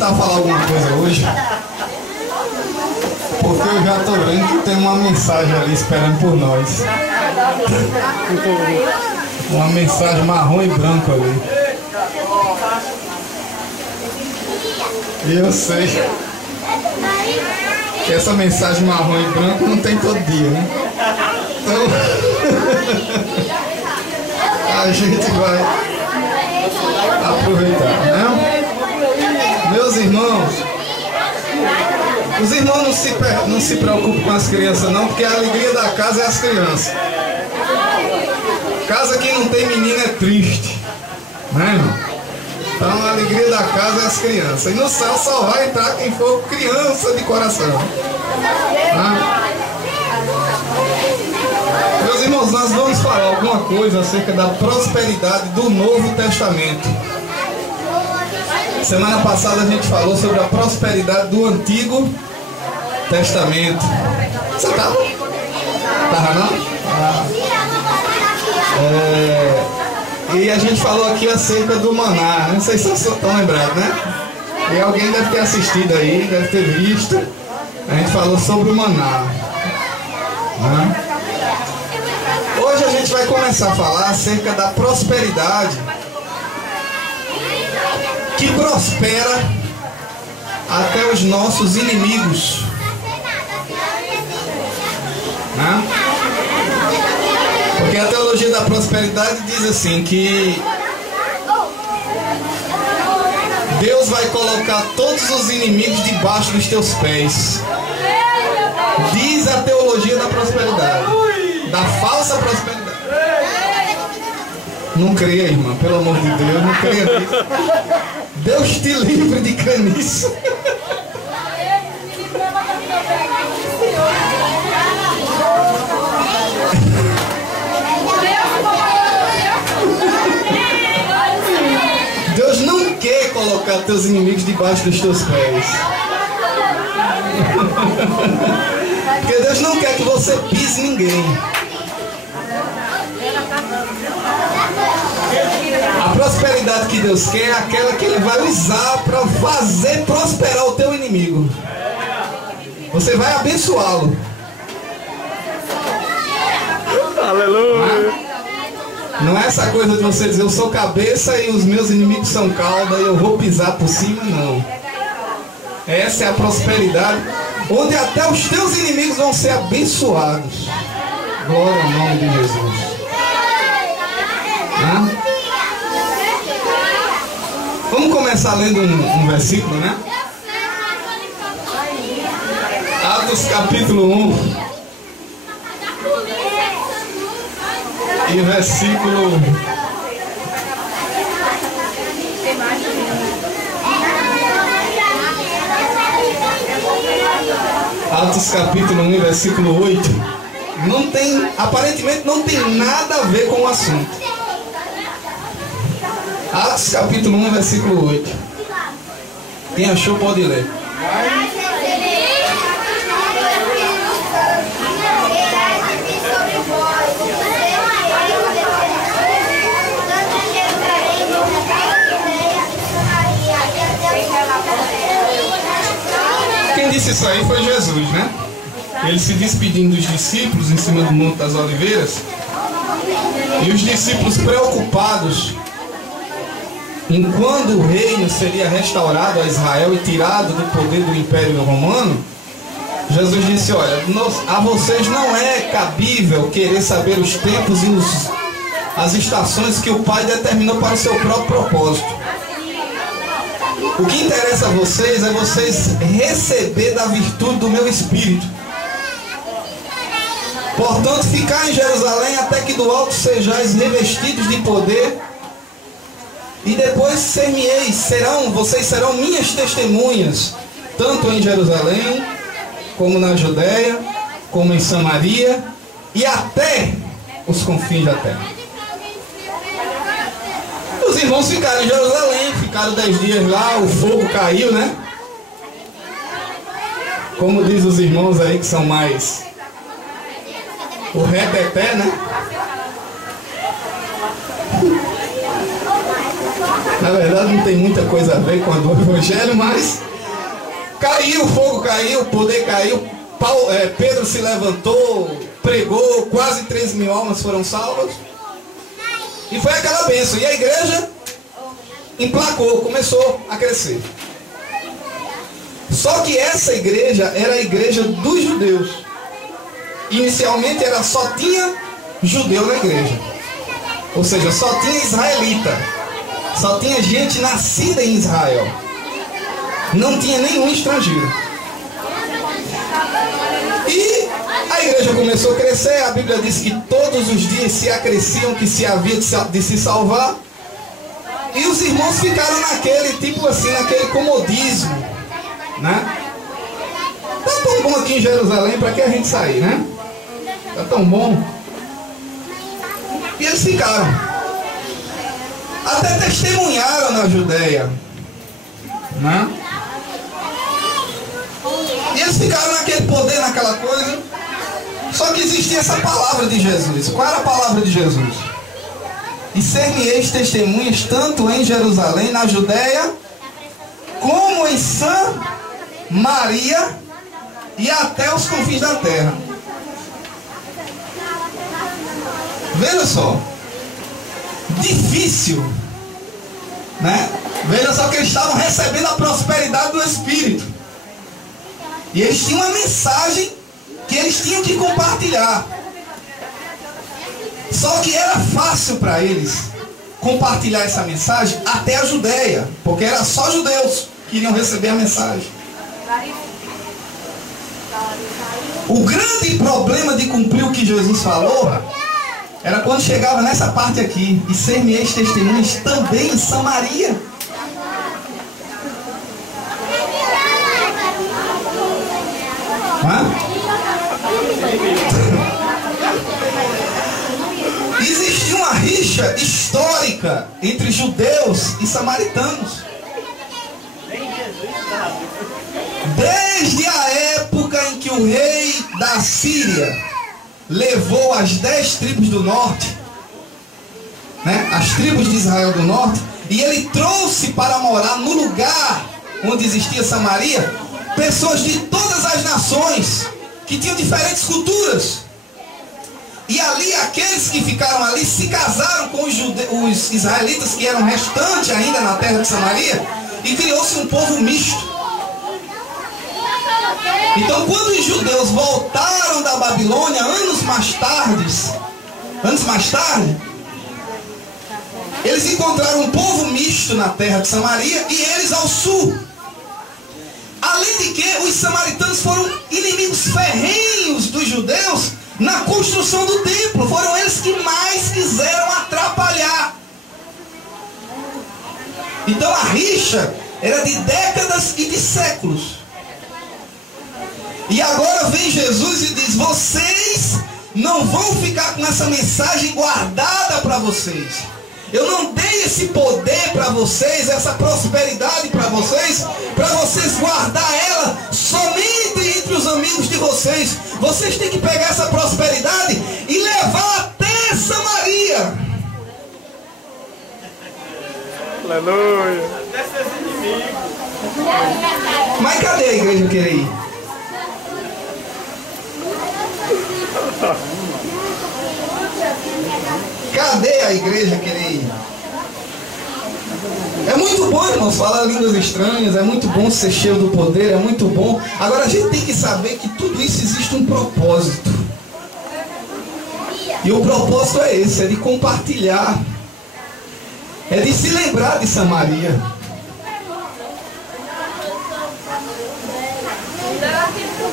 tentar falar alguma coisa hoje, porque eu já tô vendo que tem uma mensagem ali esperando por nós. Uma mensagem marrom e branco ali. E eu sei que essa mensagem marrom e branco não tem todo dia, né? Então a gente vai aproveitar, né? Meus irmãos, os irmãos não se preocupam com as crianças não, porque a alegria da casa é as crianças. Casa que não tem menino é triste, né, irmão? Então a alegria da casa é as crianças. E no céu só vai entrar quem for criança de coração, né? Meus irmãos, nós vamos falar alguma coisa acerca da prosperidade do Novo Testamento. Semana passada a gente falou sobre a prosperidade do Antigo Testamento. Você estava? Estava não? E a gente falou aqui acerca do maná. Não sei se vocês estão lembrados, né? E alguém deve ter assistido aí, deve ter visto. A gente falou sobre o maná, né? Hoje a gente vai começar a falar acerca da prosperidade que prospera até os nossos inimigos, né? Porque a teologia da prosperidade diz assim que Deus vai colocar todos os inimigos debaixo dos teus pés. Diz a teologia da prosperidade, da falsa prosperidade. Não creia, irmã, pelo amor de Deus, não creia nisso. Deus te livre de crer nisso. Deus não quer colocar teus inimigos debaixo dos teus pés. Porque Deus não quer que você pise ninguém. A prosperidade que Deus quer é aquela que Ele vai usar para fazer prosperar o teu inimigo. Você vai abençoá-lo. Aleluia. Não é essa coisa de você dizer eu sou cabeça e os meus inimigos são cauda e eu vou pisar por cima, não. Essa é a prosperidade, onde até os teus inimigos vão ser abençoados. Glória ao nome de Jesus. Hã? Vamos começar lendo um versículo, né? Atos capítulo 1 e versículo Atos capítulo 1 e versículo 8. Não tem, aparentemente não tem nada a ver com o assunto. Atos capítulo 1 versículo 8. Quem achou pode ler. Quem disse isso aí foi Jesus, né? Ele se despedindo dos discípulos em cima do Monte das Oliveiras. E os discípulos preocupados em quando o reino seria restaurado a Israel e tirado do poder do Império Romano, Jesus disse, olha, a vocês não é cabível querer saber os tempos e as estações que o Pai determinou para o seu próprio propósito. O que interessa a vocês é vocês receber da virtude do meu Espírito. Portanto, ficar em Jerusalém até que do alto sejais revestidos de poder. E depois vocês serão minhas testemunhas, tanto em Jerusalém, como na Judéia, como em Samaria, e até os confins da terra. Os irmãos ficaram em Jerusalém, ficaram 10 dias lá, o fogo caiu, né? Como diz os irmãos aí que são mais o reteté, né? Na verdade não tem muita coisa a ver com o evangelho, mas caiu, o fogo caiu, o poder caiu, Pedro se levantou, pregou, quase 3.000 almas foram salvas. E foi aquela bênção. E a igreja emplacou, começou a crescer. Só que essa igreja era a igreja dos judeus. Inicialmente só tinha judeu na igreja. Ou seja, só tinha israelita. Só tinha gente nascida em Israel. Não tinha nenhum estrangeiro. E a igreja começou a crescer. A Bíblia diz que todos os dias se acresciam que se havia de se salvar. E os irmãos ficaram naquele, tipo assim, naquele comodismo, né? Tá tão bom aqui em Jerusalém, para que a gente sair, né? Tá tão bom. E eles ficaram. Até testemunharam na Judeia, né? E eles ficaram naquele poder, naquela coisa. Só que existia essa palavra de Jesus. Qual era a palavra de Jesus? E ser-me-eis testemunhas tanto em Jerusalém, na Judeia, como em Samaria e até os confins da terra. Veja só. Difícil, né? Veja só que eles estavam recebendo a prosperidade do Espírito. E eles tinham uma mensagem que eles tinham que compartilhar. Só que era fácil para eles compartilhar essa mensagem até a Judeia, porque era só judeus que iriam receber a mensagem. O grande problema de cumprir o que Jesus falou era quando chegava nessa parte aqui: e ser-me-eis testemunhas também em Samaria. Existia uma rixa histórica entre judeus e samaritanos. Desde a época em que o rei da Síria levou as 10 tribos do norte, né, as tribos de Israel do norte, e ele trouxe para morar no lugar onde existia Samaria pessoas de todas as nações que tinham diferentes culturas. E ali, aqueles que ficaram ali se casaram com os israelitas que eram restantes ainda na terra de Samaria, e criou-se um povo misto. Então, quando os judeus voltaram da Babilônia, anos mais tarde, eles encontraram um povo misto na terra de Samaria e eles ao sul. Além de que os samaritanos foram inimigos ferrenhos dos judeus na construção do templo. Foram eles que mais quiseram atrapalhar. Então a rixa era de décadas e de séculos. E agora vem Jesus e diz: vocês não vão ficar com essa mensagem guardada para vocês. Eu não dei esse poder para vocês, essa prosperidade para vocês guardar ela somente entre os amigos de vocês. Vocês têm que pegar essa prosperidade e levar até Samaria. Aleluia. Mas cadê a igreja querer ir? Cadê a igreja querer ir? É muito bom, irmãos, falar línguas estranhas, é muito bom ser cheio do poder, é muito bom. Agora a gente tem que saber que tudo isso existe um propósito. E o propósito é esse, é de compartilhar. É de se lembrar de Samaria.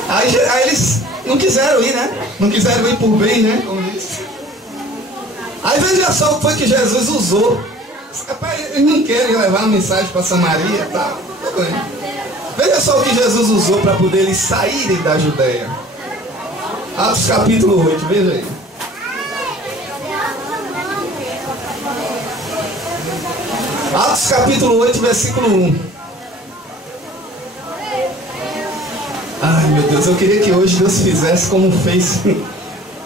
Aí eles não quiseram ir, né? Não quiseram ir por bem, né? Como disse. Aí veja só o que foi que Jesus usou. Eles não querem levar a mensagem para Samaria e tal. Veja só o que Jesus usou para poder eles saírem da Judeia. Atos capítulo 8, veja aí. Atos capítulo 8, versículo 1. Ai meu Deus, eu queria que hoje Deus fizesse como fez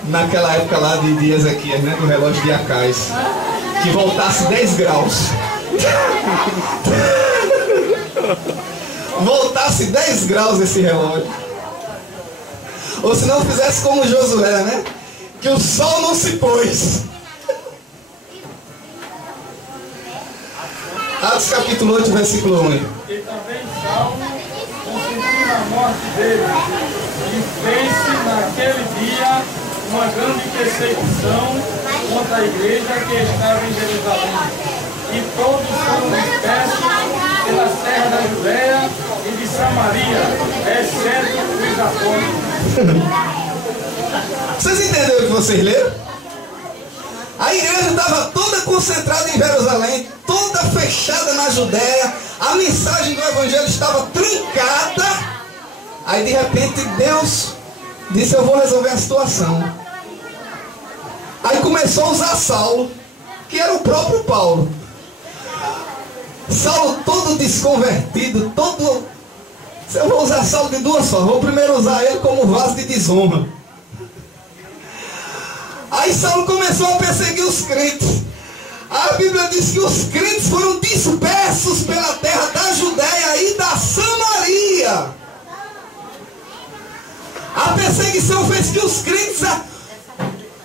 naquela época lá de Ezequias, né, do relógio de Acais, que voltasse 10 graus. voltasse 10 graus esse relógio. Ou se não fizesse como Josué, né? Que o sol não se pôs. Atos capítulo 8, versículo 1. E também Saulo consentiu a morte dele, e fez-se naquele dia uma grande perseguição contra a igreja que estava em Jerusalém. E todos foram dispersos pela terra da Judéia e de Samaria, exceto os apóstolos. Vocês entenderam o que vocês leram? A igreja estava toda concentrada em Jerusalém, toda fechada na Judéia, a mensagem do evangelho estava trancada. Aí de repente Deus disse: eu vou resolver a situação. Aí começou a usar Saulo, que era o próprio Paulo. Saulo todo desconvertido, todo... Eu vou usar Saulo de duas formas. Vou primeiro usar ele como vaso de desonra. Aí Saulo começou a perseguir os crentes. A Bíblia diz que os crentes foram dispersos pela terra da Judéia e da Samaria. A perseguição fez que os crentes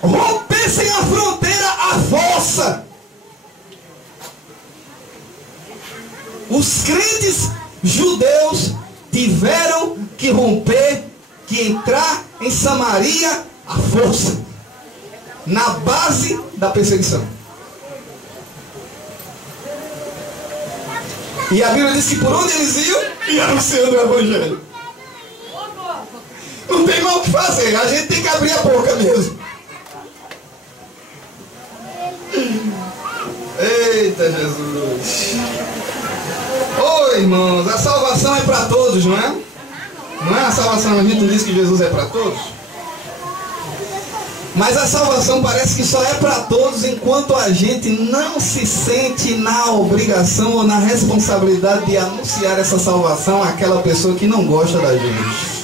rompessem a fronteira à força. Os crentes judeus tiveram que romper, que entrar em Samaria à força, na base da perseguição. E a Bíblia diz que por onde eles iam, ia anunciando o evangelho. Não tem mal o que fazer, a gente tem que abrir a boca mesmo. Eita Jesus! Oi, irmãos, a salvação é para todos, não é? Não é a salvação, a gente diz que Jesus é para todos? Mas a salvação parece que só é para todos enquanto a gente não se sente na obrigação ou na responsabilidade de anunciar essa salvação àquela pessoa que não gosta da gente.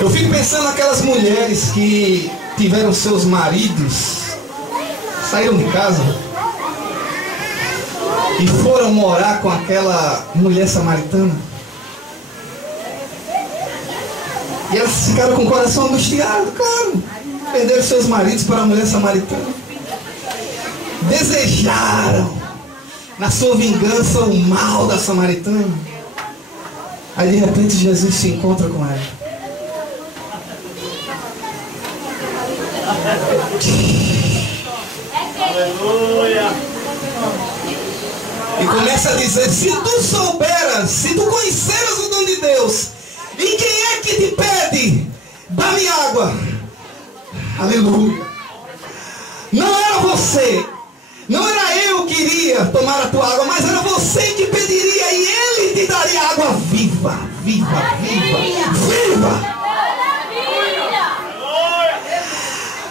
Eu fico pensando naquelas mulheres que tiveram seus maridos, saíram de casa e foram morar com aquela mulher samaritana. E elas ficaram com o coração angustiado, claro. Perderam seus maridos para a mulher samaritana. Desejaram, na sua vingança, o mal da samaritana. Aí de repente Jesus se encontra com ela. Aleluia! E começa a dizer: se tu souberas, se tu conheceras o dom de Deus, e quem é que te pede, dá-me água. Aleluia. Não era você, não era eu que iria tomar a tua água, mas era você que pediria e ele te daria água viva, viva, viva, viva.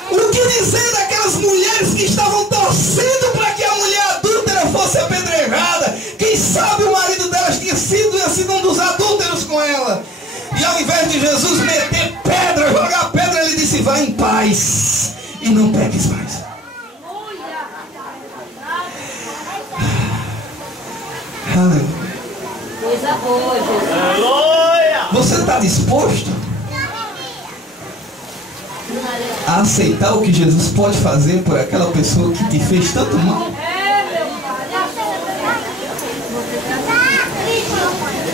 O que dizer daquelas mulheres que estavam torcendo para que a mulher adúltera fosse apedrejada? Quem sabe o marido delas tinha sido um dos adúlteros com ela. E ao invés de Jesus meter pedra, jogar pedra, ele disse: vá em paz e não peques mais. Aleluia. Coisa boa, Jesus. Aleluia! Você está disposto a aceitar o que Jesus pode fazer por aquela pessoa que te fez tanto mal?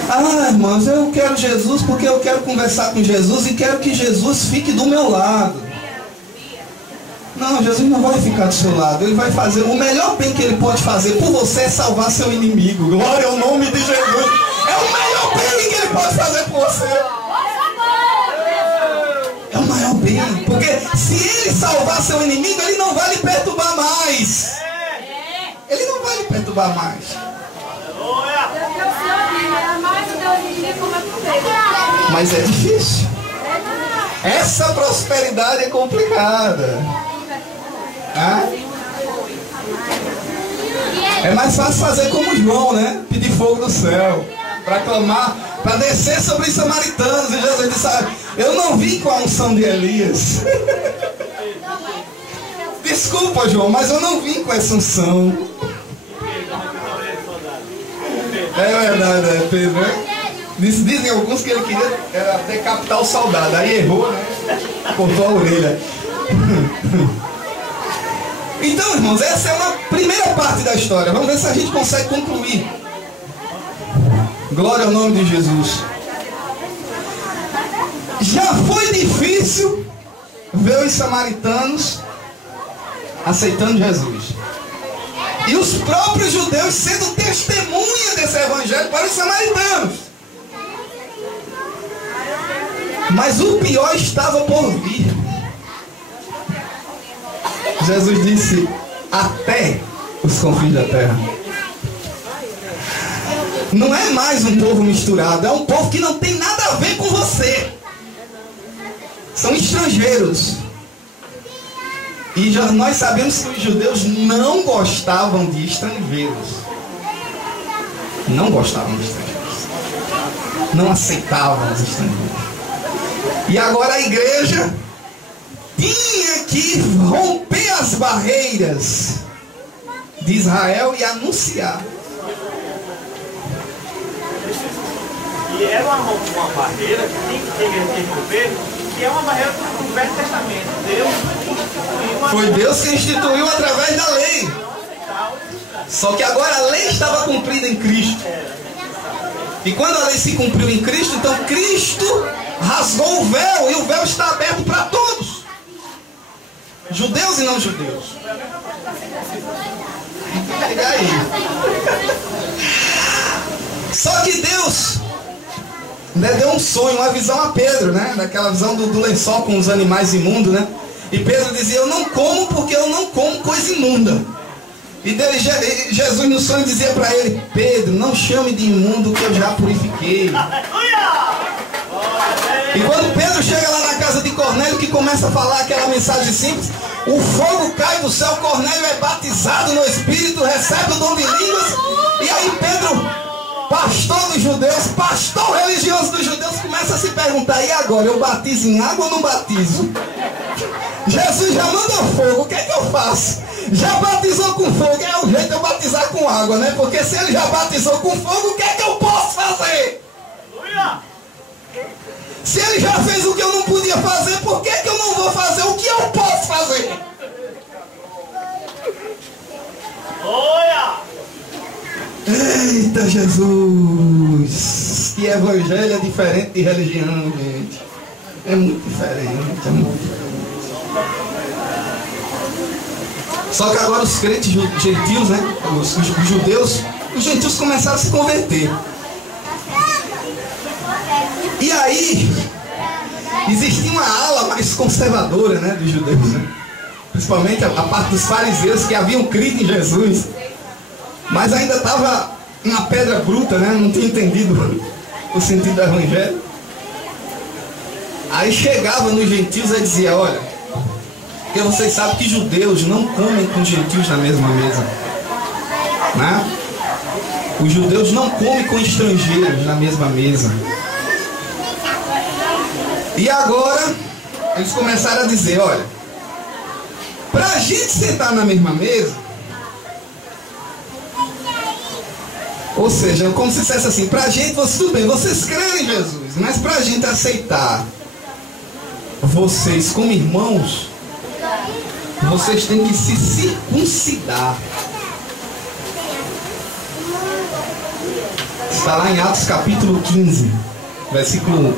Ah, irmãos, eu quero Jesus porque eu quero conversar com Jesus e quero que Jesus fique do meu lado. Não, Jesus não vai ficar do seu lado. Ele vai fazer o melhor bem que ele pode fazer por você é salvar seu inimigo. Glória ao nome de Jesus. É o melhor bem que ele pode fazer por você. É o maior bem. Porque se ele salvar seu inimigo, ele não vai lhe perturbar mais. Ele não vai lhe perturbar mais. Mas é difícil. Essa prosperidade é complicada. É mais fácil fazer como João, né? Pedir fogo do céu, para clamar, para descer sobre os samaritanos. E Jesus disse: Eu não vim com a unção de Elias. Desculpa, João, mas eu não vim com essa unção. É verdade, é Pedro, né? Dizem alguns que ele queria decapitar o soldado. Aí errou, né? Cortou a orelha. Então, irmãos, essa é uma primeira parte da história. Vamos ver se a gente consegue concluir. Glória ao nome de Jesus. Já foi difícil ver os samaritanos aceitando Jesus. E os próprios judeus sendo testemunha desse evangelho para os samaritanos. Mas o pior estava por vir. Jesus disse: até os confins da terra. Não é mais um povo misturado, é um povo que não tem nada a ver com você. São estrangeiros. E nós sabemos que os judeus não gostavam de estrangeiros. Não gostavam de estrangeiros. Não aceitavam os estrangeiros. E agora a igreja tinha que romper as barreiras de Israel e anunciar. E era uma barreira que tem que romper, que é uma barreira do Velho Testamento. Foi Deus que instituiu através da lei. Só que agora a lei estava cumprida em Cristo. E quando a lei se cumpriu em Cristo, então Cristo rasgou o véu, e o véu está aberto para todos, judeus e não judeus. Pega aí. Só que Deus deu um sonho, uma visão a Pedro, né? Daquela visão do lençol com os animais imundos, né? E Pedro dizia: eu não como porque eu não como coisa imunda. E Jesus no sonho dizia para ele: Pedro, não chame de imundo que eu já purifiquei. E quando Pedro chega lá na casa de Cornélio, que começa a falar aquela mensagem simples, o fogo cai do céu, Cornélio é batizado no Espírito, recebe o dom de línguas. E aí Pedro, pastor dos judeus, pastor religioso dos judeus, começa a se perguntar: e agora, eu batizo em água ou não batizo? Jesus já mandou fogo, o que é que eu faço? Já batizou com fogo, é o jeito de eu batizar com água, né? Porque se ele já batizou com fogo, o que é que eu posso fazer? Se ele já fez o que eu não podia fazer, por que eu não vou fazer o que eu posso fazer? Eita Jesus! Que evangelho é diferente de religião, gente. É muito diferente, é muito diferente. Só que agora os crentes gentios, né? Os judeus, os gentios começaram a se converter. E aí, existia uma ala mais conservadora, né, dos judeus, né? Principalmente a parte dos fariseus que haviam crido em Jesus, mas ainda estava uma pedra bruta, né? Não tinha entendido o sentido do evangelho. Aí chegava nos gentios e dizia: olha, porque vocês sabem que judeus não comem com gentios na mesma mesa, né? Os judeus não comem com estrangeiros na mesma mesa. E agora eles começaram a dizer: olha, para a gente sentar na mesma mesa, ou seja, como se dissesse assim, para a gente, tudo bem, vocês creem em Jesus, mas para a gente aceitar vocês como irmãos, vocês têm que se circuncidar. Está lá em Atos capítulo 15, versículo 1.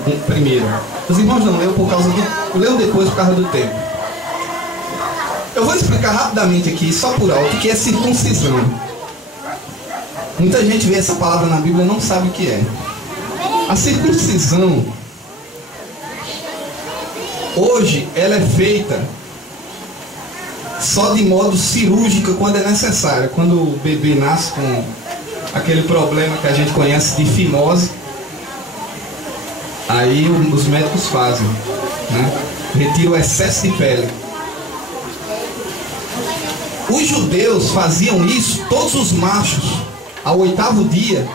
Os irmãos não leram por causa do... Leiam depois por causa do tempo. Eu vou explicar rapidamente aqui, só por alto, o que é circuncisão. Muita gente vê essa palavra na Bíblia e não sabe o que é. A circuncisão, hoje, ela é feita só de modo cirúrgico quando é necessário. Quando o bebê nasce com aquele problema que a gente conhece de fimose, aí os médicos fazem, né? Retiram o excesso de pele. Os judeus faziam isso, todos os machos, ao 8º dia,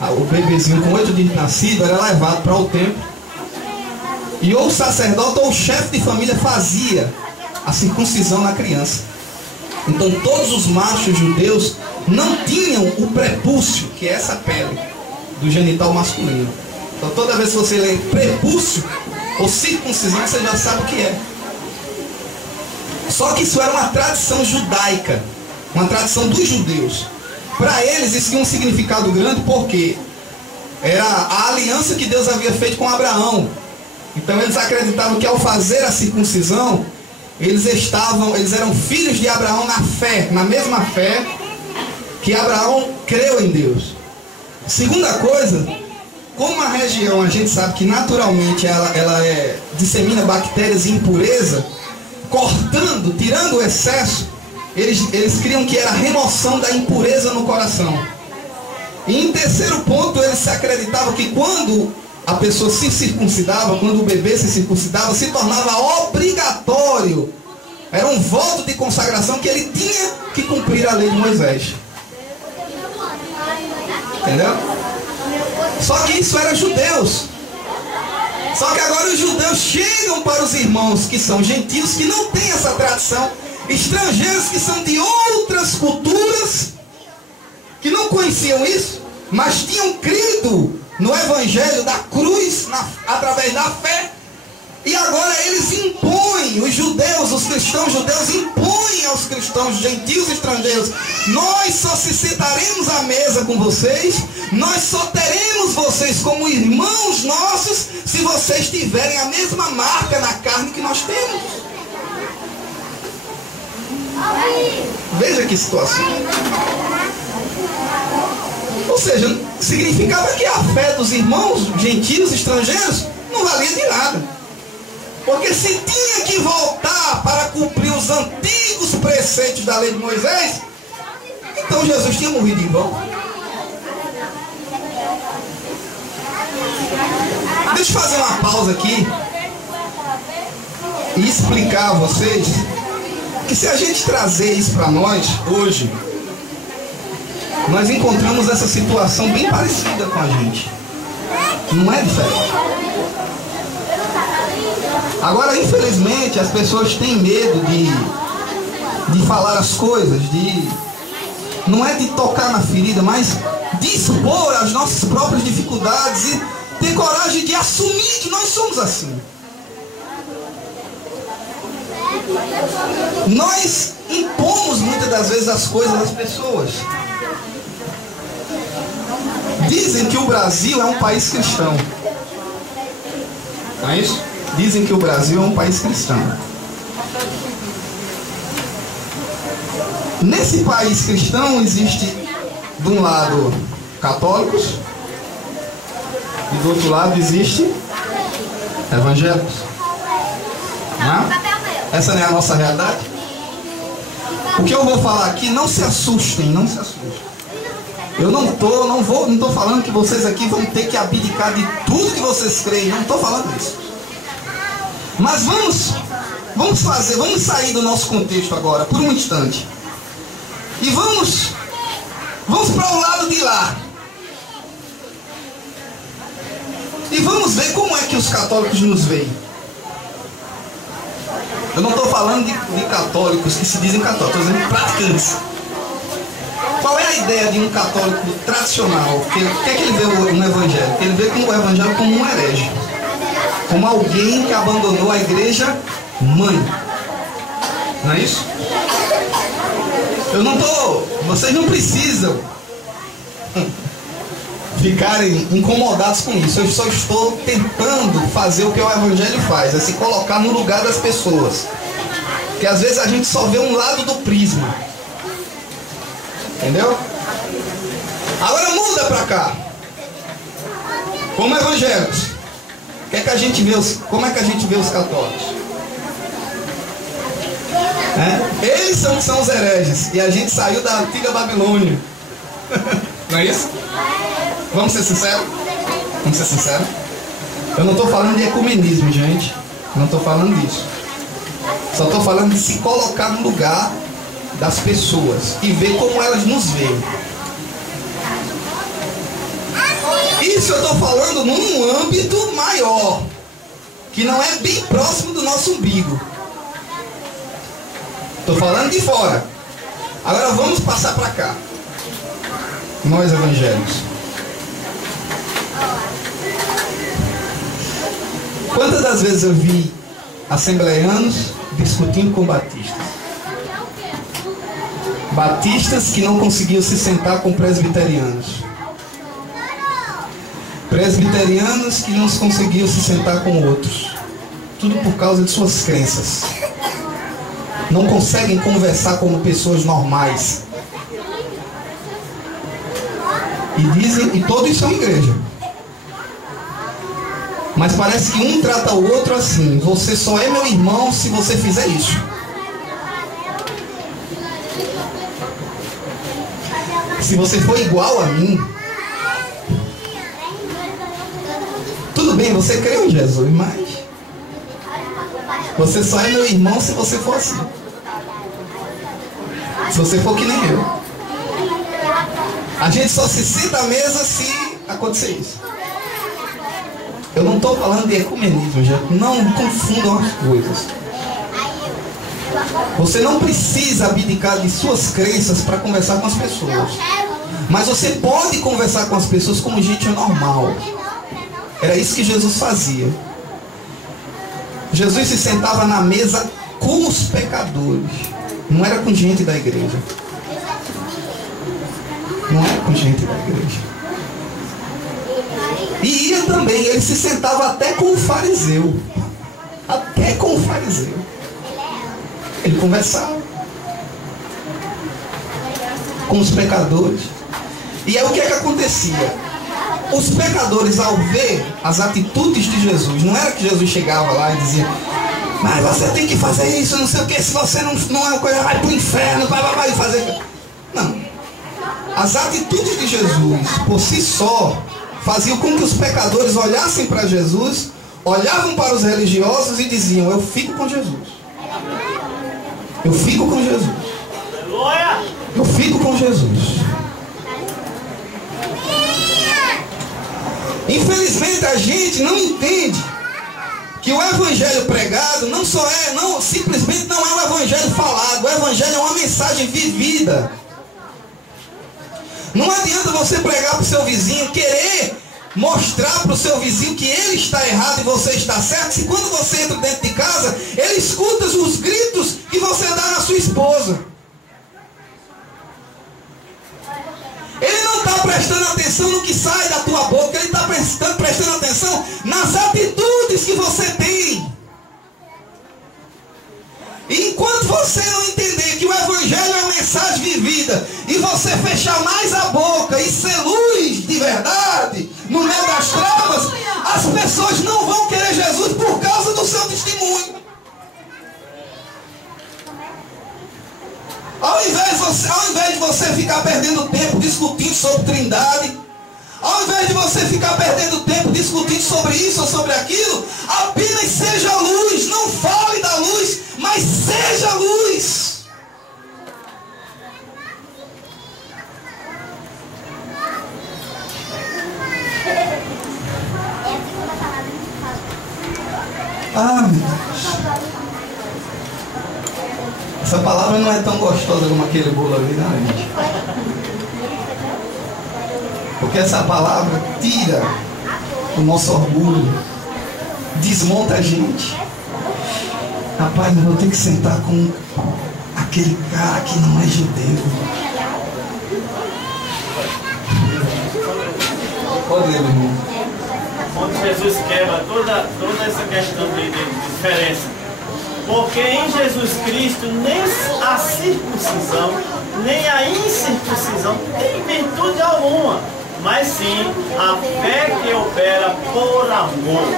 o bebezinho com 8 dias de nascido era levado para o templo E ou o sacerdote ou o chefe de família fazia a circuncisão na criança. Então todos os machos judeus não tinham o prepúcio, que é essa pele do genital masculino. Então toda vez que você lê prepúcio ou circuncisão, você já sabe o que é. Só que isso era uma tradição judaica, uma tradição dos judeus. Para eles isso tinha um significado grande, porque era a aliança que Deus havia feito com Abraão. Então eles acreditavam que ao fazer a circuncisão, eles eram filhos de Abraão na fé, na mesma fé que Abraão creu em Deus. Segunda coisa, como a região a gente sabe que naturalmente ela dissemina bactérias e impureza, cortando, tirando o excesso, eles criam que era a remoção da impureza no coração. E em terceiro ponto, eles se acreditavam que quando a pessoa se circuncidava, quando o bebê se circuncidava, se tornava obrigatório. Era um voto de consagração que ele tinha que cumprir a lei de Moisés. Entendeu? Só que isso era judeus. Só que agora os judeus chegam para os irmãos que são gentios, que não têm essa tradição, estrangeiros que são de outras culturas, que não conheciam isso, mas tinham crido no evangelho da cruz, através da fé. E agora eles impõem, os judeus, os cristãos judeus impõem aos cristãos gentios estrangeiros: nós só se sentaremos à mesa com vocês, nós só teremos vocês como irmãos nossos, se vocês tiverem a mesma marca na carne que nós temos. Veja que situação. Ou seja, significava que a fé dos irmãos gentios estrangeiros não valia de nada. Porque se tinha que voltar para cumprir os antigos preceitos da lei de Moisés, então Jesus tinha morrido em vão. Deixa eu fazer uma pausa aqui e explicar a vocês que se a gente trazer isso para nós hoje, nós encontramos essa situação bem parecida com a gente. Não é diferente. Agora, infelizmente, as pessoas têm medo de falar as coisas, não é de tocar na ferida, mas de expor as nossas próprias dificuldades e ter coragem de assumir que nós somos assim. Nós impomos muitas das vezes as coisas às pessoas. Dizem que o Brasil é um país cristão. Não é isso? Dizem que o Brasil é um país cristão. Nesse país cristão existe, de um lado, católicos, e do outro lado existe evangélicos. Não é? Essa não é a nossa realidade? O que eu vou falar aqui, não se assustem, não se assustem. Eu não estou falando que vocês aqui vão ter que abdicar de tudo que vocês creem, não estou falando isso. Mas vamos sair do nosso contexto agora, por um instante. E vamos para o lado de lá. E vamos ver como é que os católicos nos veem. Eu não estou falando de católicos que se dizem católicos, estou dizendo praticantes. Qual é a ideia de um católico tradicional? O que é que ele vê no evangelho? Ele vê o evangelho como um herege, como alguém que abandonou a igreja mãe. Não é isso? Vocês não precisam ficarem incomodados com isso. Eu só estou tentando fazer o que o evangelho faz, é se colocar no lugar das pessoas. Porque às vezes a gente só vê um lado do prisma. Entendeu? Agora muda pra cá. Como evangélicos, como é que a gente vê os católicos? Eles são os hereges. E a gente saiu da antiga Babilônia. Não é isso? Vamos ser sinceros? Vamos ser sinceros? Eu não estou falando de ecumenismo, gente. Não estou falando disso. Só estou falando de se colocar no lugar das pessoas e ver como elas nos veem. Isso eu estou falando num âmbito maior, que não é bem próximo do nosso umbigo. Estou falando de fora. Agora vamos passar para cá. Nós evangélicos. Quantas das vezes eu vi assembleianos discutindo com batistas? Batistas que não conseguiam se sentar com presbiterianos. Presbiterianos que não conseguiam se sentar com outros. Tudo por causa de suas crenças. Não conseguem conversar como pessoas normais. E dizem, e todos são igreja. Mas parece que um trata o outro assim: você só é meu irmão se você fizer isso. Se você for igual a mim, tudo bem, você crê em Jesus, mas você só é meu irmão se você for assim. Se você for que nem eu. A gente só se senta à mesa se acontecer isso. Eu não estou falando de ecumenismo, gente. Não confundam as coisas. Você não precisa abdicar de suas crenças para conversar com as pessoas. Mas você pode conversar com as pessoas como gente normal. Era isso que Jesus fazia. Jesus se sentava na mesa com os pecadores. Não era com gente da igreja. Não era com gente da igreja. E ia também, ele se sentava até com o fariseu. Até com o fariseu. Ele conversava com os pecadores. E aí o que é que acontecia? Os pecadores, ao ver as atitudes de Jesus, não era que Jesus chegava lá e dizia: mas você tem que fazer isso, não sei o que, se você não é uma coisa, vai pro inferno, vai fazer. Não. As atitudes de Jesus, por si só, faziam com que os pecadores olhassem para Jesus, olhavam para os religiosos e diziam: eu fico com Jesus. Eu fico com Jesus. Eu fico com Jesus. Infelizmente a gente não entende que o evangelho pregado simplesmente não é um evangelho falado. O evangelho é uma mensagem vivida. Não adianta você pregar para o seu vizinho, querer mostrar para o seu vizinho que ele está errado e você está certo, se quando você entra dentro de casa, ele escuta os gritos que você dá na sua esposa. Ele não está prestando atenção no que sai da tua boca, ele está prestando atenção nas atitudes que você tem. E enquanto você não entender que o evangelho é uma mensagem vivida, e você fechar mais a boca e ser luz de verdade no meio das trevas, as pessoas não vão querer Jesus por causa do seu testemunho. Ao invés de você ficar perdendo tempo discutindo sobre trindade, ao invés de você ficar perdendo tempo discutindo sobre isso ou sobre aquilo, apenas seja luz. Não fale da luz, mas seja luz. Ah, meu Deus. Essa palavra não é tão gostosa como aquele bolo ali, não, gente. Porque essa palavra tira o nosso orgulho, desmonta a gente. Rapaz, eu vou ter que sentar com aquele cara que não é judeu. Pode ler, meu irmão. Quando Jesus quebra toda essa questão de diferença. Porque em Jesus Cristo nem a circuncisão, nem a incircuncisão tem virtude alguma, mas sim a fé que opera por amor.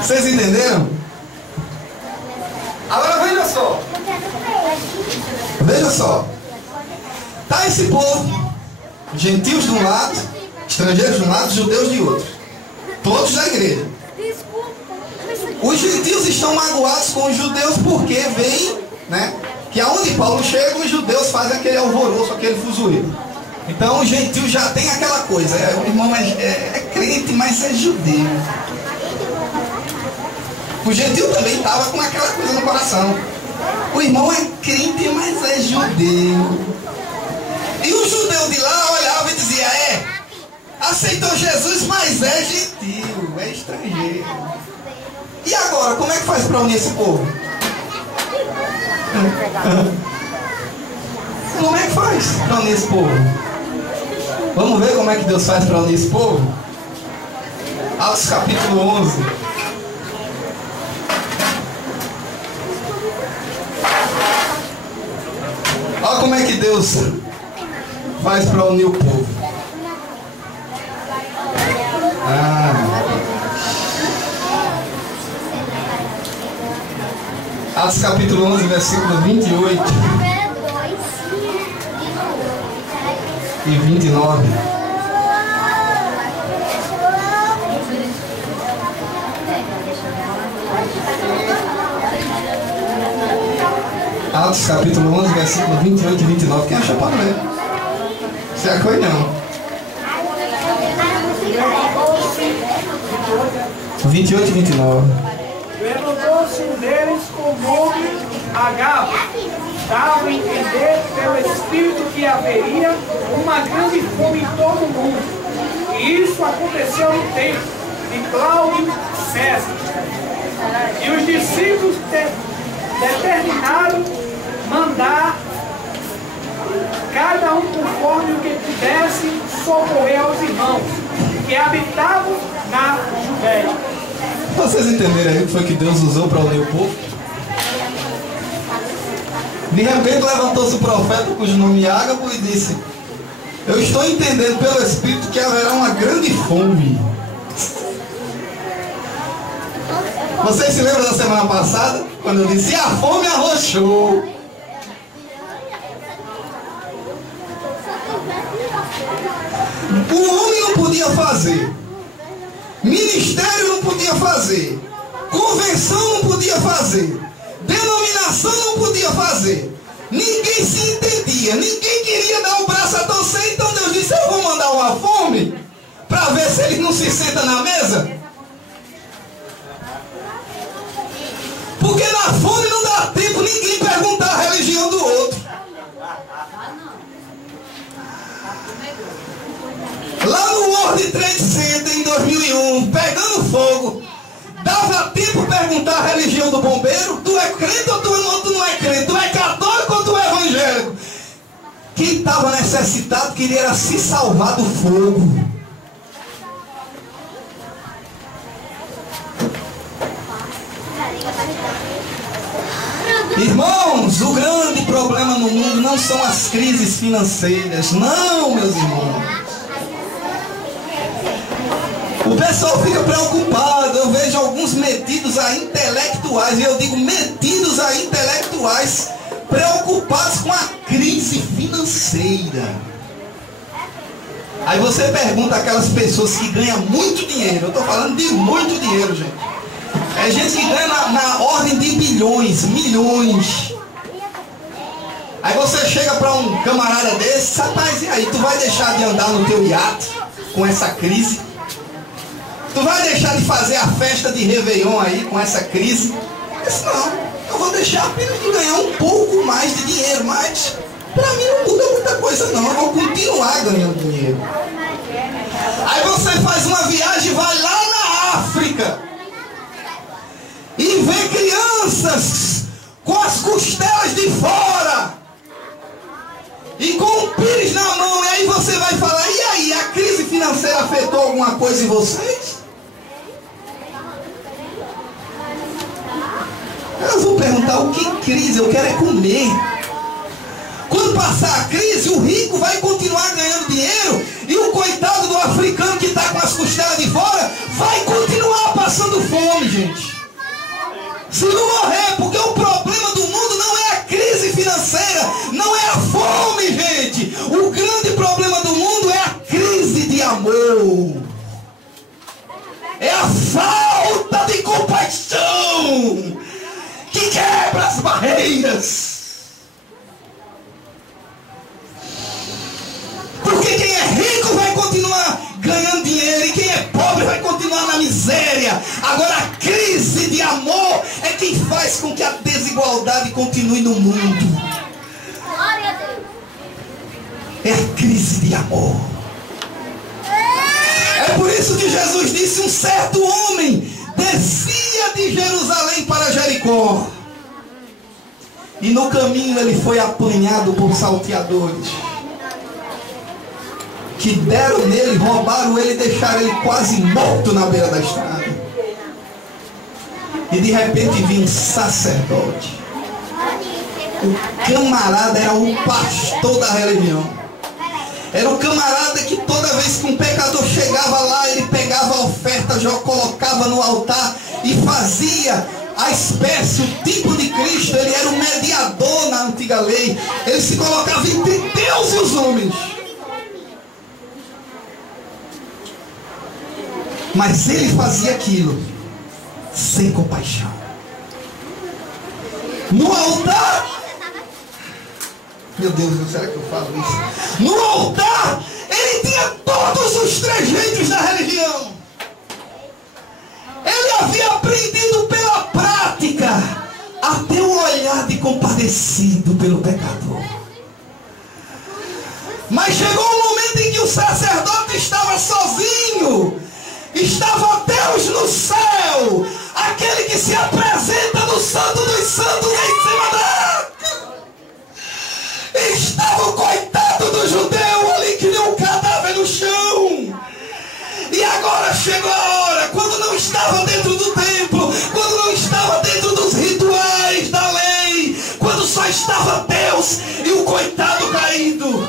Vocês entenderam? Agora veja só. Veja só. Tá esse povo, gentios de um lado, estrangeiros de um lado, judeus de outro. Todos da igreja. Os gentios estão magoados com os judeus porque veem, né, que aonde Paulo chega, os judeus fazem aquele alvoroço, aquele fuzuído. Então os gentios já tem aquela coisa, o irmão é crente, mas é judeu. O gentil também estava com aquela coisa no coração. O irmão é crente, mas é judeu. E o judeu de lá olhava e dizia, aceitou Jesus, mas é gentil, é estrangeiro. E agora, como é que faz para unir esse povo? Como é que faz para unir esse povo? Vamos ver como é que Deus faz para unir esse povo? Atos capítulo 11. Olha como é que Deus faz para unir o povo. Atos capítulo 11, versículo 28 e 29. Atos capítulo 11, versículo 28 e 29. Quem achou para ler? Se é coisa não. 28 e 29. Levantou-se um deles com o nome Agabo. Dava a entender pelo Espírito que haveria uma grande fome em todo o mundo. E isso aconteceu no tempo de Cláudio César. E os discípulos determinaram mandar cada um conforme o que pudesse socorrer aos irmãos que habitavam na Judéia. Vocês entenderam aí o que foi que Deus usou para unir o povo? De repente levantou-se o profeta cujo nome é Ágabo e disse: eu estou entendendo pelo Espírito que haverá uma grande fome. Vocês se lembram da semana passada? Quando eu disse: a fome arrochou. O homem não podia fazer, ministério não podia fazer, convenção não podia fazer, denominação não podia fazer. Ninguém se entendia, ninguém queria dar o braço a torcer. Então Deus disse: eu vou mandar uma fome para ver se eles não se sentam na mesa. Porque na fome não dá tempo ninguém perguntar a religião do outro. Lá no World Trade Center em 2001, pegando fogo, dava tempo perguntar a religião do bombeiro? Tu é crente ou tu não é crente? Tu é católico ou tu é evangélico? Quem estava necessitado queria se salvar do fogo. Irmãos, o grande problema no mundo não são as crises financeiras. Não, meus irmãos. O pessoal fica preocupado. Eu vejo alguns metidos a intelectuais, e eu digo metidos a intelectuais, preocupados com a crise financeira. Aí você pergunta aquelas pessoas que ganham muito dinheiro. Eu estou falando de muito dinheiro, gente. É gente que ganha na ordem de bilhões, milhões. Aí você chega para um camarada desse: rapaz, e aí, tu vai deixar de andar no teu iate com essa crise? Tu vai deixar de fazer a festa de Réveillon aí com essa crise? Eu disse: não, eu vou deixar apenas de ganhar um pouco mais de dinheiro, mas para mim não muda muita coisa não, eu vou continuar ganhando dinheiro. Aí você faz uma viagem, vai lá na África e vê crianças com as costelas de fora e com um pires na mão. E aí você vai falar: e aí, a crise financeira afetou alguma coisa em vocês? Eu vou perguntar: o que crise? Eu quero é comer. Quando passar a crise, o rico vai continuar ganhando dinheiro e o coitado do africano que está com as costelas de fora vai continuar passando fome, gente. Se não morrer, porque o problema do mundo não é a crise financeira, não é a fome, gente. O grande problema do mundo é a crise de amor. É a falta de compaixão que quebra as barreiras. Porque quem é rico vai continuar ganhando dinheiro e quem é pobre vai continuar na miséria. Agora Agora a crise de amor é quem faz com que a desigualdade continue no mundo. É a crise de amor. É por isso que Jesus disse: um certo homem descia de Jerusalém para Jericó, e no caminho ele foi apanhado por salteadores, que deram nele, roubaram ele e deixaram ele quase morto na beira da estrada. E de repente vinha um sacerdote. O camarada era o pastor da religião. Era o camarada que toda vez que um pecador chegava lá, ele pegava a oferta, já colocava no altar e fazia a espécie, o tipo de Cristo. Ele era o mediador na antiga lei. Ele se colocava entre Deus e os homens. Mas ele fazia aquilo sem compaixão. No altar, meu Deus, será que eu falo isso? No altar, ele tinha todos os trejeitos da religião. Ele havia aprendido pela prática a ter um olhar de compadecido pelo pecador. Mas chegou um momento em que o sacerdote estava sozinho. Estava Deus no céu, aquele que se apresenta no Santo dos Santos em cima da arca. Estava o coitado do judeu ali que nem um cadáver no chão. E agora chegou a hora, quando não estava dentro do templo, quando não estava dentro dos rituais da lei, quando só estava Deus e o coitado caído.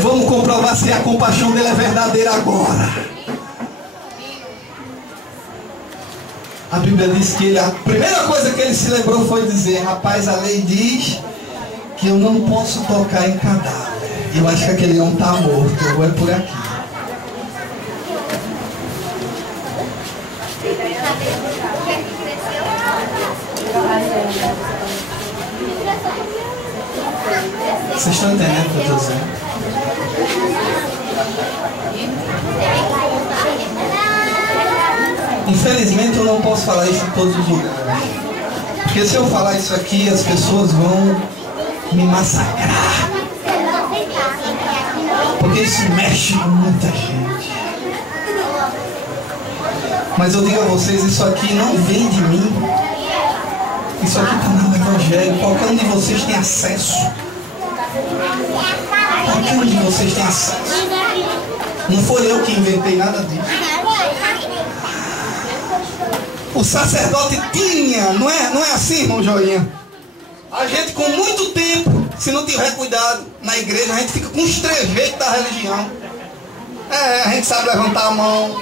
Vamos comprovar se a compaixão dele é verdadeira agora. A Bíblia diz que a primeira coisa que ele se lembrou foi dizer: rapaz, a lei diz que eu não posso tocar em cadáver. Eu acho que aquele homem está morto, eu vou é por aqui. Vocês estão entendendo o que eu estou dizendo? Infelizmente eu não posso falar isso em todos os lugares, porque se eu falar isso aqui, as pessoas vão me massacrar, porque isso mexe com muita gente. Mas eu digo a vocês, isso aqui não vem de mim. Isso aqui está no Evangelho. Qualquer um de vocês tem acesso. Qualquer um de vocês tem acesso. Não foi eu que inventei nada disso. O sacerdote tinha, não é assim, irmão Joinha? A gente com muito tempo, se não tiver cuidado na igreja, a gente fica com os trejeitos da religião. A gente sabe levantar a mão,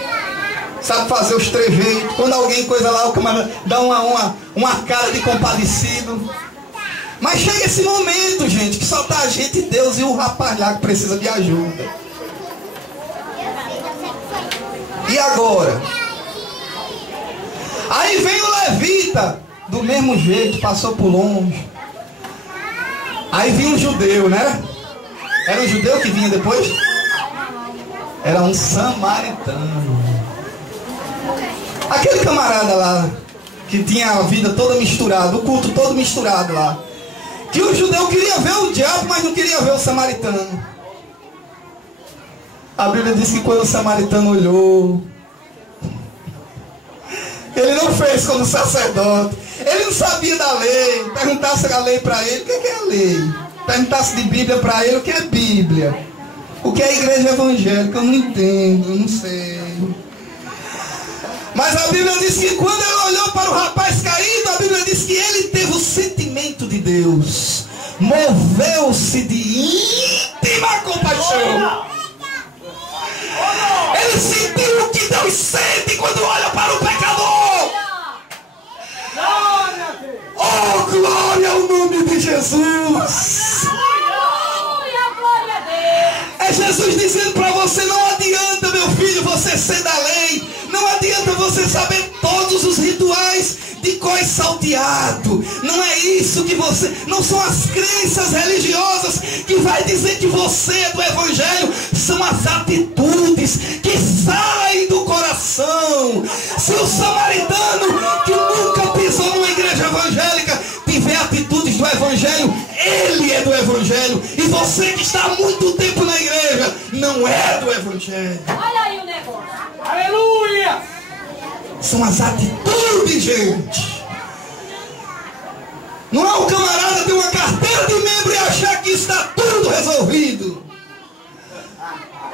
sabe fazer os trejeitos. Quando alguém coisa lá, o camarada dá uma cara de compadecido. Mas chega esse momento, gente, que só tá a gente, Deus e o rapaz lá que precisa de ajuda. E agora? Aí vem o levita, do mesmo jeito, passou por longe. Aí vinha um judeu, né? Era um judeu que vinha depois? Era um samaritano. Aquele camarada lá, que tinha a vida toda misturada, o culto todo misturado lá. Que o judeu queria ver o diabo, mas não queria ver o samaritano. A Bíblia diz que quando o samaritano olhou, ele não fez como o sacerdote. Ele não sabia da lei. Perguntasse a lei para ele, o que é a lei? Perguntasse de Bíblia para ele, o que é Bíblia? O que é a igreja evangélica? Eu não entendo, eu não sei. Mas a Bíblia diz que quando ele olhou para o rapaz caído, a Bíblia diz que ele teve o sentimento de Deus. Moveu-se de íntima compaixão. Ele sentiu o que Deus sente quando olha para o pecador. Oh, glória ao nome de Jesus. É Jesus dizendo para você: não adianta, meu filho, você ser da lei. Não adianta você saber todos os rituais de cor salteado. criado. Não é isso que você... Não são as crenças religiosas que vai dizer que você é do Evangelho. São as atitudes que saem do coração. Se o samaritano que nunca pisou numa igreja evangélica tiver atitudes do Evangelho, ele é do Evangelho. E você que está há muito tempo na igreja não é do Evangelho. Olha aí o negócio. Aleluia! São as atitudes, gente. Não é o camarada ter uma carteira de membro e achar que está tudo resolvido.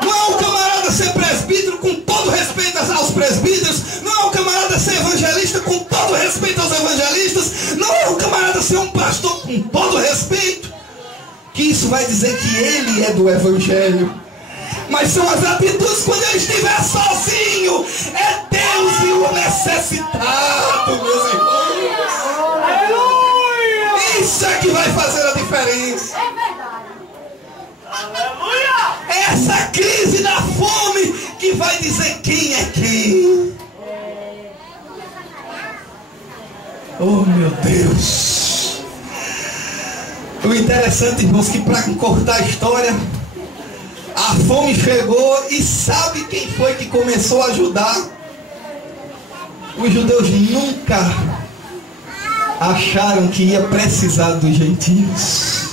Não é o camarada ser presbítero com todo respeito aos presbíteros. Não é o camarada ser evangelista com todo respeito aos evangelistas. Não é o camarada ser um pastor com todo respeito, que isso vai dizer que ele é do Evangelho. Mas são as atitudes quando ele estiver sozinho. É Deus e o necessitado, meus irmãos. Aleluia! Isso é que vai fazer a diferença. É verdade. Aleluia! É essa crise da fome que vai dizer quem é quem. Oh, meu Deus. O interessante, irmãos, que para cortar a história, a fome chegou e sabe quem foi que começou a ajudar? Os judeus nunca acharam que ia precisar dos gentios.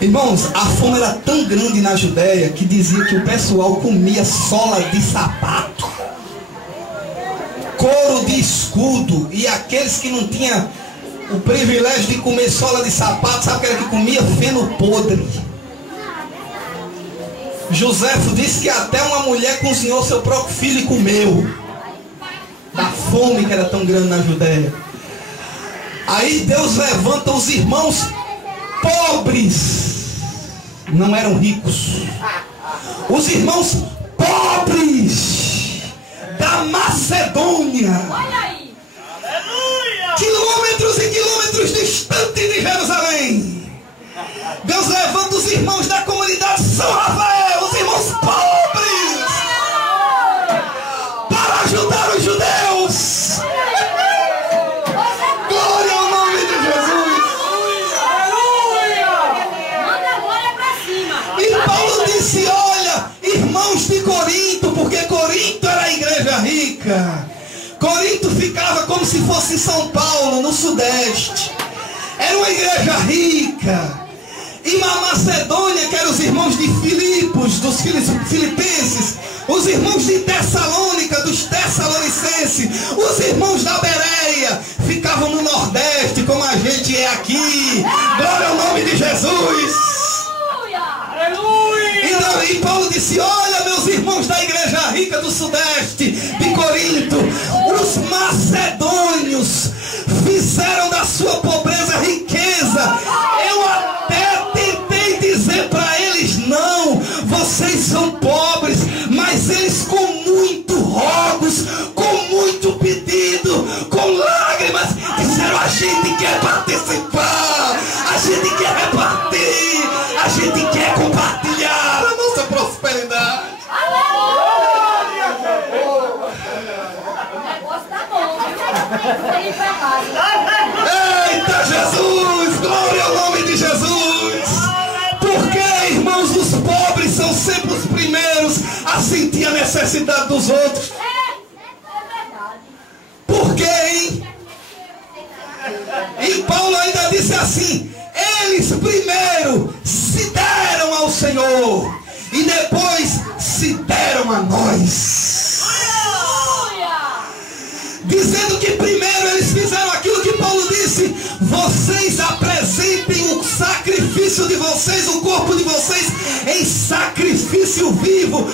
Irmãos, a fome era tão grande na Judéia que dizia que o pessoal comia sola de sapato, couro de escudo, e aqueles que não tinham o privilégio de comer sola de sapato, sabe o que era que comia? Feno podre. Joséfo disse que até uma mulher cozinhou seu próprio filho e comeu, da fome que era tão grande na Judéia. Aí Deus levanta os irmãos pobres, não eram ricos, os irmãos pobres da Macedônia, Olha aí. quilômetros e quilômetros distante de Jerusalém. Deus levanta os irmãos da comunidade São Rafael, os irmãos pobres, para ajudar os judeus. Glória ao nome de Jesus. Manda a glória pra cima. E Paulo disse: olha, irmãos de Corinto, porque Corinto era a igreja rica. Corinto ficava como se fosse São Paulo, no Sudeste. Era uma igreja rica. E na Macedônia, que eram os irmãos de Filipos, dos filipenses, os irmãos de Tessalônica, dos tessalonicenses, os irmãos da Bereia, ficavam no Nordeste, como a gente é aqui. Glória ao nome de Jesus. E Paulo disse: olha, meus irmãos da igreja rica do Sudeste, de Corinto, os macedônios fizeram da sua pobreza riqueza. Eu até tentei dizer para eles: não, vocês são pobres, mas eles com muito rogos, com muito pedido, com lágrimas, disseram: a gente quer participar, a gente quer repartir, a gente quer compartilhar a nossa prosperidade. O negócio tá bom. Tem pra casa. Eita Jesus, glória ao nome de Jesus. Porque, irmãos, os pobres são sempre os primeiros a sentir a necessidade dos outros. É verdade. Por quê, hein? E Paulo ainda disse assim: eles primeiro se deram ao Senhor e depois se deram a nós. Dizendo que primeiro eles fizeram aquilo que Paulo disse: vocês apresentem o sacrifício de vocês, o corpo de vocês em sacrifício vivo.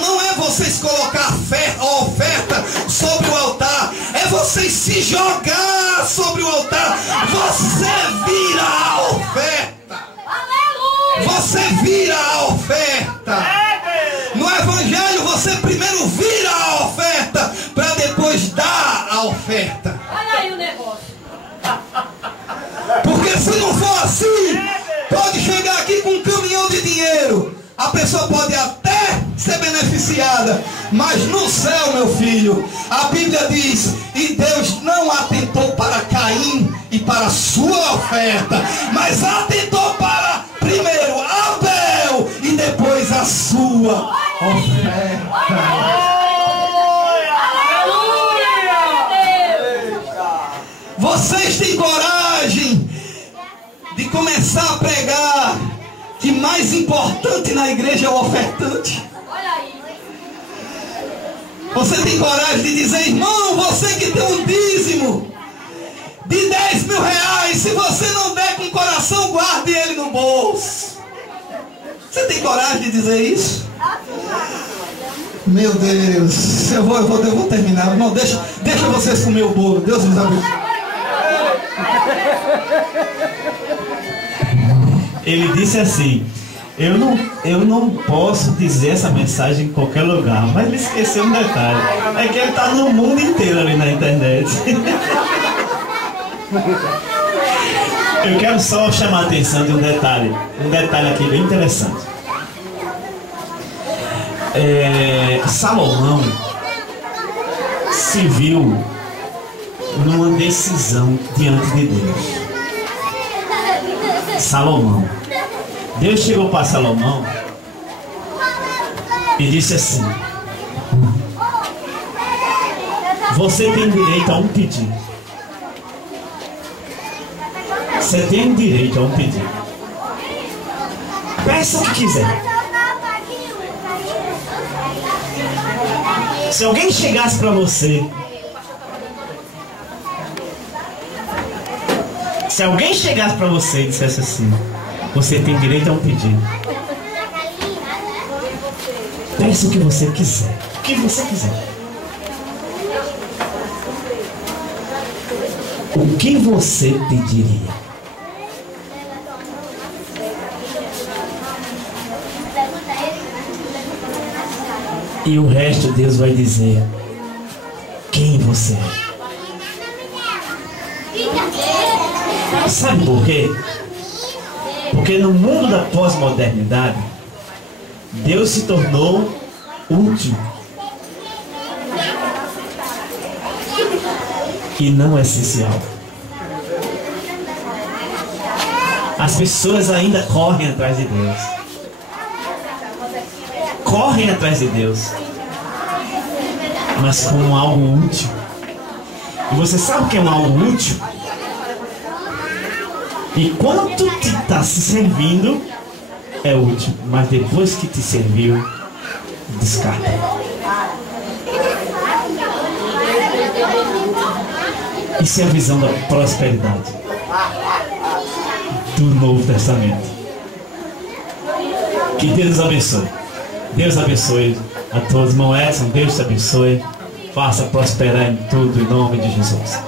Não é vocês colocar a oferta sobre o altar, é vocês se jogar sobre o altar. Você vira a oferta. Aleluia. Você vira a oferta. No Evangelho você primeiro vira a oferta para depois dar a oferta. Olha aí o negócio. Porque se não for assim, pode chegar aqui com um caminhão de dinheiro. A pessoa pode até ser beneficiada. Mas no céu, meu filho, a Bíblia diz: e Deus não atentou para Caim e para a sua oferta, mas atentou para primeiro Abel e depois a sua oferta. Vocês têm coragem de começar a pregar que mais importante na igreja é o ofertante? Olha aí. Você tem coragem de dizer: irmão, você que tem um dízimo de 10 mil reais, se você não der com o coração, guarde ele no bolso. Você tem coragem de dizer isso? Meu Deus, eu vou terminar. Não, deixa vocês comer o bolo. Deus lhes abençoe. Ele disse assim: eu não posso dizer essa mensagem em qualquer lugar. Mas ele esqueceu um detalhe: é que ele está no mundo inteiro ali na internet. Eu quero só chamar a atenção de um detalhe aqui bem interessante. Salomão se viu numa decisão diante de Deus. Salomão, Deus chegou para Salomão e disse assim: você tem direito a um pedido. Você tem direito a um pedido. Peça o que quiser. Se alguém chegasse para você, e dissesse assim: você tem direito a um pedido, peça o que você quiser. O que você quiser. O que você pediria? E o resto Deus vai dizer quem você é. Sabe por quê? Porque no mundo da pós-modernidade, Deus se tornou útil e não essencial. As pessoas ainda correm atrás de Deus. Correm atrás de Deus, mas como algo útil. E você sabe o que é um algo útil? E quando te está se servindo, é útil. Mas depois que te serviu, descarta. Isso é a visão da prosperidade do Novo Testamento. Que Deus abençoe. Deus abençoe a todos. Irmão Edson, Deus te abençoe. Faça prosperar em tudo, em nome de Jesus.